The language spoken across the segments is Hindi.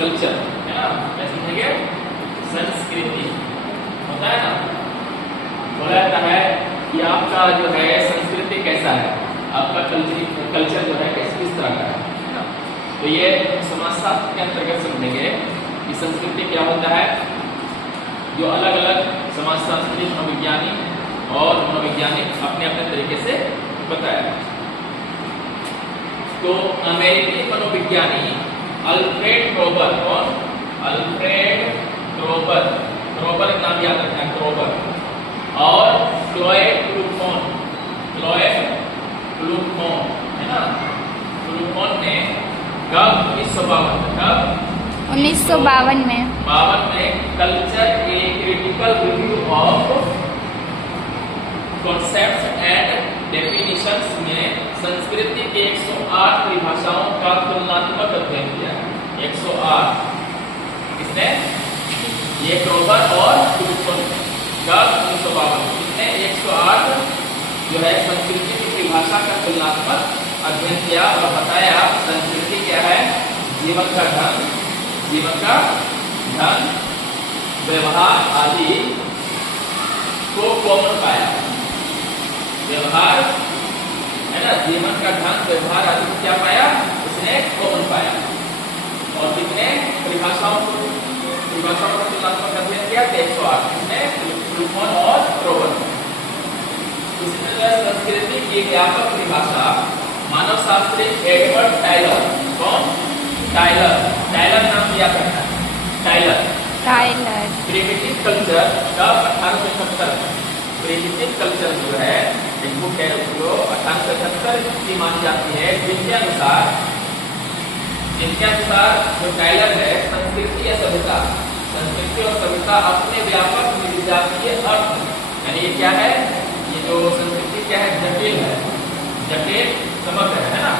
कल्चर है ना, क्या समझेंगे, संस्कृति होता है ना। बोला जाता है कि आपका जो है संस्कृति कैसा है, आपका कल्चर जो है किस तरह का है ना। तो ये समाजशास्त्र के अंतर्गत समझेंगे कि संस्कृति क्या होता है, जो अलग अलग समाजशास्त्री, मनोविज्ञानी और मनोवैज्ञानिक अपने अपने तरीके से बताया। तो अमेरिकी मनोविज्ञानी अल्फ्रेड क्रोबर, कौन, अल्फ्रेड क्रोबर, क्रोबर नाम याद रखना है, क्रोबर, और क्लोए क्लूफोन, क्लोए क्लूफोन है ना, क्लूफोन ने कब 1952 में culture a critical review of concepts and definitions में संस्कृति के 108 परिभाषाओं का तुलनात्मक अध्ययन किया। 108 किसने, ये क्रोबर और क्लूफोन का 1952 किसने 108 जो है संस्कृति की परिभाषा का तुलनात्मक अध्ययन किया और बताया संस्कृति क्या है, जीवन का ढंग, व्यवहार आदि को कॉमन पाया। व्यवहार है ना, जीवन का ढंग, व्यवहार आदि को क्या पाया, उसने कॉमन पाया। और कितने परिभाषाओं का तुलनात्मक अध्ययन किया, 108 किसने, क्लूफोन और क्रोबर। इसी तरह संस्कृति की व्यापक परिभाषा मानव शास्त्री एडवर्ड टाइलर, कौन, टाइलर नाम दिया करता है, टाइलर प्रिमिटिव कल्चर का 1877, प्रिमिटिव कल्चर जो है एक बुक है जो 1877 की मानी जाती है, जिनके अनुसार जो टाइलर है संस्कृति और सभ्यता अपने व्यापक विजातीय अर्थ, यानी ये क्या है, ये जो संस्कृति क्या है, जटिल समग्र है ना।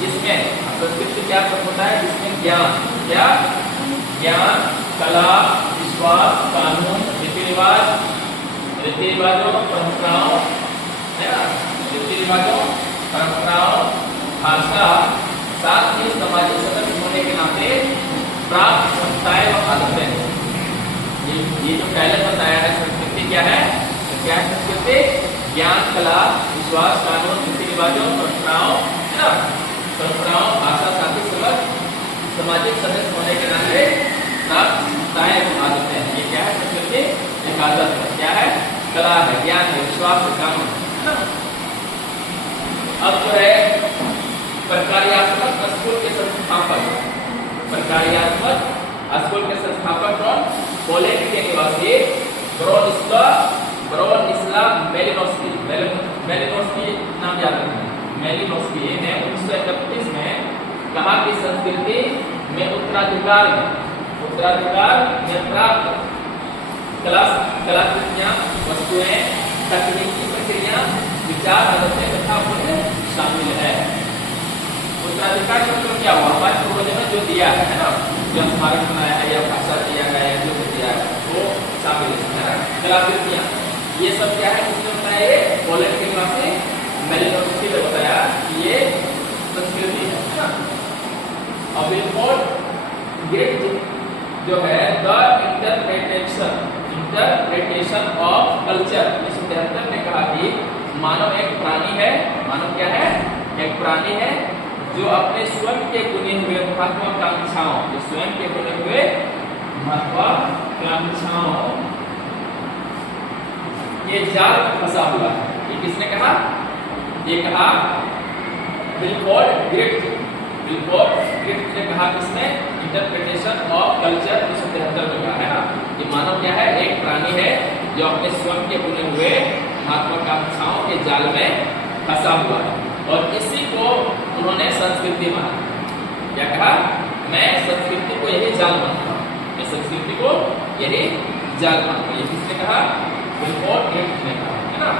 जिसमें संस्कृति क्या सब होता है, जिसमें ज्ञान, कला, विश्वास, कानून, रीति-रिवाजों, परंपराओं है ना, भाषा, साथ ही सामाजिक सदस्य होने के नाते प्राप्त क्षमताएं और आदतें। ये जो पहले बताया है संस्कृति क्या है, संस्कृति ज्ञान, कला, विश्वास, कानून, रीति-रिवाजों, परंपराओं है ना, भाषा, साथ ही सामाजिक सदस्य होने के नाते प्राप्त क्षमताएं और आदतें। ये क्या है संस्कृति, एक आदत है, क्या है, कला है, ज्ञान है, विश्वास है, कानून है ना। अब जो है प्रकार्यात्मक स्कूल के संस्थापक कौन, पोलैंड के निवासी ब्रोनिस्ला मेलिनोस्की नाम याद रखना, मेलिनोस्की ने 1931 में कहा कि संस्कृति में उत्तराधिकार में प्राप्त कलाकृतियां, वस्तुएं, तकनीकी प्रक्रिया, विचार, आदतें तथा मूल्य शामिल है। उत्तराधिकार मतलब क्या हुआ, हमारे पूर्वजों ने जो दिया है ना, जो स्मारक बनाया है या भाषा दिया गया है, जो दिया है वो शामिल है ना। कलाकृतियां ये सब क्या है, किसने बताया, ये पोलैंड के निवासी मेलिनोस्की ने बताया कि ये संस्कृति है ना। अब विल्फ्रेड ग्रिफ्थ जो है द इंटरप्रिटेशन ऑफ कल्चर 1973 ने कहा कि मानव एक प्राणी है, मानव क्या है, एक प्राणी है जो अपने स्वयं के बुने हुए महत्वाकांक्षाओं, ये जाल में फंसा हुआ है। ये किसने कहा, ये कहा विल्फ्रेड ग्रिफ्थ ने कहा, किसने, इंटरप्रिटेशन ऑफ कल्चर 1973 में कहा है ना। कि मानव क्या है, एक प्राणी है जो अपने स्वयं के बुने हुए महत्वाकांक्षाओं के जाल में फंसा हुआ है, और इसी को उन्होंने संस्कृति माना। क्या कहा, मैं संस्कृति को यही जाल मानता हूँ, मैं संस्कृति को यही जाल मानता हूँ। ये किसने कहा, विल्फ्रेड ग्रिफ्थ ने कहा है ना।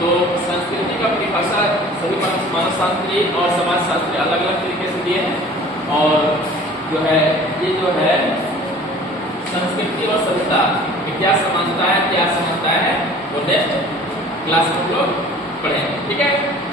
तो संस्कृति का परिभाषा सभी मानवशास्त्री और समाजशास्त्री अलग अलग तरीके से दिए हैं, और जो है ये जो है संस्कृति और सभ्यता में क्या समानता है, क्या समानता है, वो नेक्स्ट क्लास में लोग पढ़ेंगे, ठीक है।